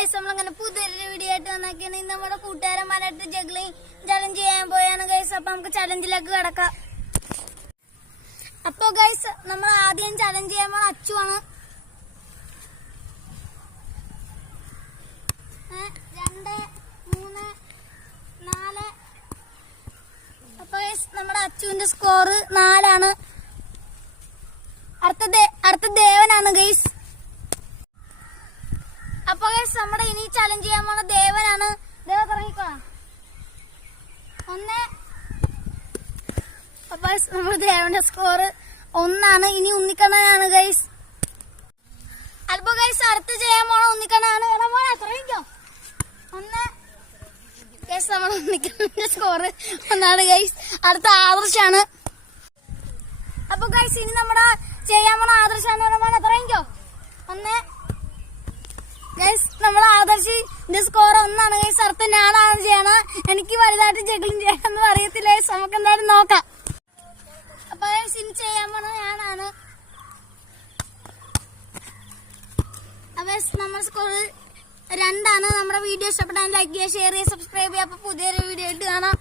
Guys നമ്മളങ്ങനെ പുതിയൊരു video ആയിട്ട് വന്നേക്കാണ്. ഇന്ന് നമ്മുടെ കൂട്ടുകാരന്മാരായിട്ട് ജഗ്ലിംഗ് ചലഞ്ച് ചെയ്യാൻ പോയാണ് ഗൈസ്. അപ്പൊ നമുക്ക് ചലഞ്ചിലേക്ക് കിടക്കാം. അപ്പൊ ഗൈസ് നമ്മൾ ആദ്യം ചലഞ്ച് ചെയ്യാൻ പോണ അച്ചുവാണ്. 2, 3, 4. അപ്പൊ ഗൈസ് നമ്മുടെ അച്ചുവിന്റെ സ്കോർ 4 അടുത്ത ദേവനാണ് ഗൈസ്. അപ്പൊ ഗൈസ് നമ്മുടെ ഇനി ചലഞ്ച് ചെയ്യാൻ പോണ ദേവനാണ്. ദേവ തുടങ്ങിക്കോ. 1. അപ്പൊ നമ്മുടെ ദേവന്റെ സ്കോർ 1. ഇനി ഉണ്ണിക്കണ്ണനാണ് ഗൈസ്. അപ്പൊ ഗൈസ് അടുത്ത് ചെയ്യാൻ പോണ ഉണ്ണിക്കണ്ണനാണ്. എടാ മോനെ തുടങ്ങിക്കോ. 1. ഗൈസ് നമ്മുടെ ഉണ്ണിക്കണ്ണന്റെ സ്കോർ 1 ഗൈസ്. അടുത്ത ആദർശാണ്. അപ്പൊ ഗൈസ് ഇനി നമ്മുടെ ചെയ്യാൻ പോണ ആദർശാണ്. എടാ മോനെ തുടങ്ങിക്കോ. 1. ഗൈസ് നമ്മളെ ആദർശിന്റെ സ്കോർ 1 ഗൈസ്. അടുത്ത ഞാനാണ് ചെയ്യണം. എനിക്ക് വലുതായിട്ട് ജഗ്ലിംഗ് ചെയ്യാനൊന്നും അറിയത്തില്ല ഗൈസ്. നമുക്ക് എന്തായാലും നോക്കാം. അപ്പൊ ഗൈസ് ഇനി ചെയ്യാൻ പോണ ഞാനാണ്. അപ്പൊ നമ്മുടെ സ്കോർ 2. നമ്മുടെ വീഡിയോ ഇഷ്ടപ്പെട്ടാൽ ലൈക്ക് ചെയ്യുക, ഷെയർ ചെയ്യുക, സബ്സ്ക്രൈബ് ചെയ്യുക. അപ്പൊ പുതിയൊരു വീഡിയോ ആയിട്ട് കാണാം.